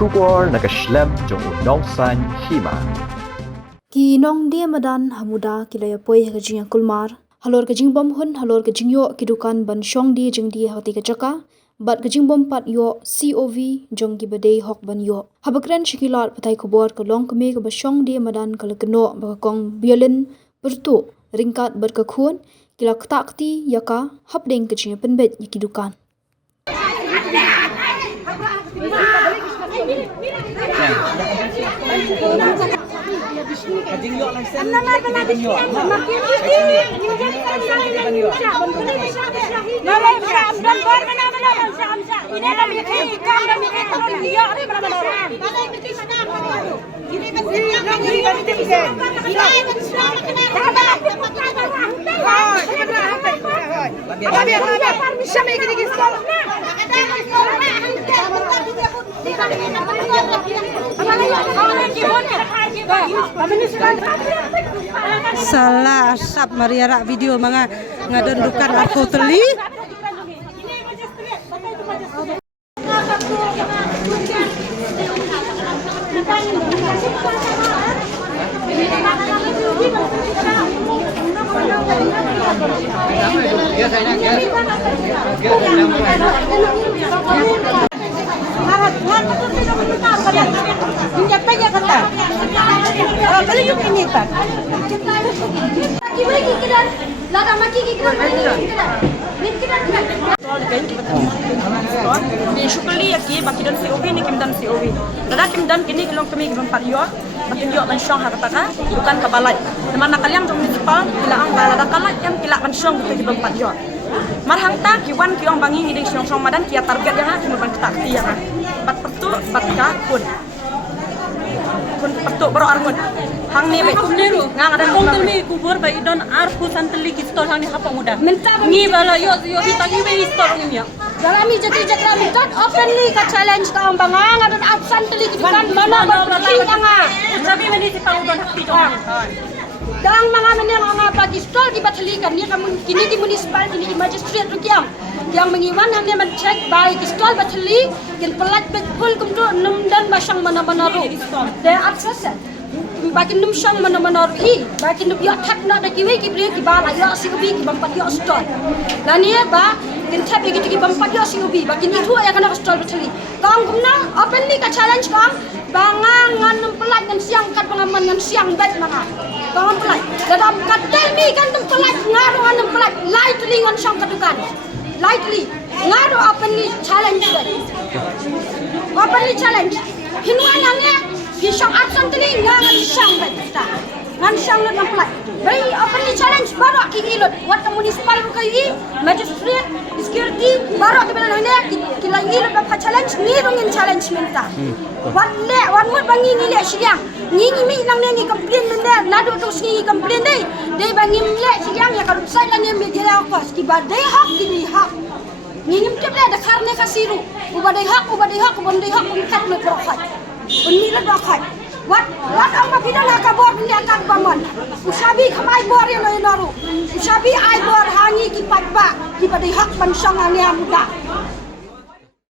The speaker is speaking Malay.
Shubor nakaslem jong unong san Hima. Ki Shongdie Madan Muda kilaya poi ka Jingïoh kulmar Halor ka jingbom hun Halor ka Jingïoh ki Dukan ban Shongdie jingdi hati ka chaka bat ka jingbom pat yo COV jong ki badei hok ban yo habakran shikilat patai kubor ka long keme ka ba Shongdie Madan kala keno ba kong biolin bertu ringkat ber ka khun kila Ktah yaka habdeng ka Jingïoh penbet ki Dukan. Jingïoh license salah sab mariara video mga ngadon Dukan arko teli Ni syukuli aki baki dan COV ni kim dan COV. Dada kim dan kini kelong kami kim pat yo. Baki yo man syong ha kata Dukan kabalai. Nama nakaliang jong municipal bila ang balada kalai yang kila man syong ki kim pat yo. Marhang ta ki wan ki ong bangi ni ding syong Madan ki target yang ha ki ban Ktah yang ha. Bat pertu bat ka kun pertu bro argun. Hang ni be ngang ada kong tumi kubur ba idon arku santeli ki store hang ni hapa muda ni bala yo hitang ibe store ni ya Galami jadi minta openly ka challenge ka ang bangang ada absently ki kan mana berarti nga. sabi mani si pangudon hakti jong Dang mga meneng nga bagi stol di batali kan ni kamu kini di municipal kini di magistrate rukyam yang mengiwan hang man check by ki stol batali kin pelat bet full kumdo num dan masyang mana-mana ru de access bagi num syang mana-mana ru hi bagi num yo tak na da kiwi ki bri ki ba la yo si ubi ki bampat yo stol dan ni ba kin tap lagi ki bampat yo si ubi bagi ni tu ya kana stol batali kang kumna openly ka challenge kang bangang ngan pelat ngan siang kat pengaman ngan siang bet maka kang pelat dalam katel mi kan pelat ngaru ngan pelat lightly ngan syang kadukan lightly ngaru openly challenge bet openly challenge hinwan hangnya syang absently ngan syang bet ngan syang ngan pelat Beri openly challenge baru kilot wat municipal bukai magistrate security baru kita nanya kila ilot apa challenge ni rungin challenge minta wat le wat mut bangi ni le siang ni mi nang ni complain benda nadu tu si complain dei bangi le siang ya kalau saya nanya media apa Kiba dei hak di hak ni tip le da karne kasiru ubadai hak ubandai hak kat me prokhai unmi le prokhai Wat ang mapida na kabor ni angkat baman. Usabi kamay bor yan ay naru. Usabi ay bor hangi ki patba. Ki padihak bansang ani Muda.